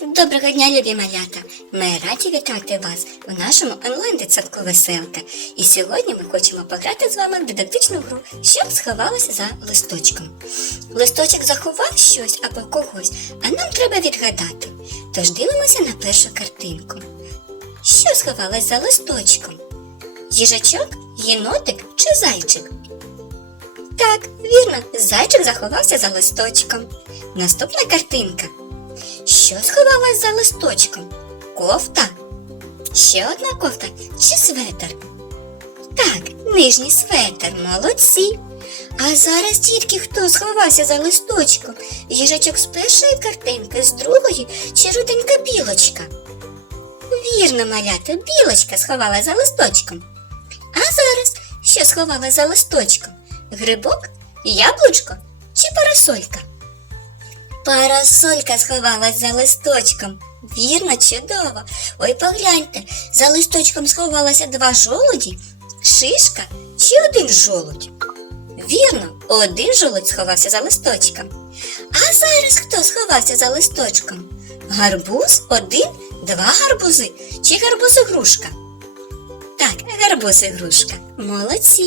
Доброго дня, любі малята! Ми раді вітати вас у нашому онлайн-дитсадку Веселка. І сьогодні ми хочемо пограти з вами в дидактичну гру, що сховалося за листочком. Листочок заховав щось або когось, а нам треба відгадати. Тож дивимося на першу картинку. Що сховалось за листочком? Їжачок, єнотик чи зайчик? Так, вірно, зайчик заховався за листочком. Наступна картинка. Що сховалась за листочком? Кофта? Ще одна кофта чи светр? Так, нижній светр, молодці. А зараз тільки хто сховався за листочком? Їжачок з першої картинки, з другої чи руденька білочка? Вірно, малята, білочка сховала за листочком. А зараз що сховала за листочком? Грибок, яблучко чи парасолька? Парасолька сховалась за листочком. Вірно, чудово. Ой, погляньте, за листочком сховалося два жолуді, шишка чи один жолудь. Вірно, один жолудь сховався за листочком. А зараз хто сховався за листочком? Гарбуз один, два гарбузи чи гарбуз і грушка? Так, гарбуз і грушка. Молодці.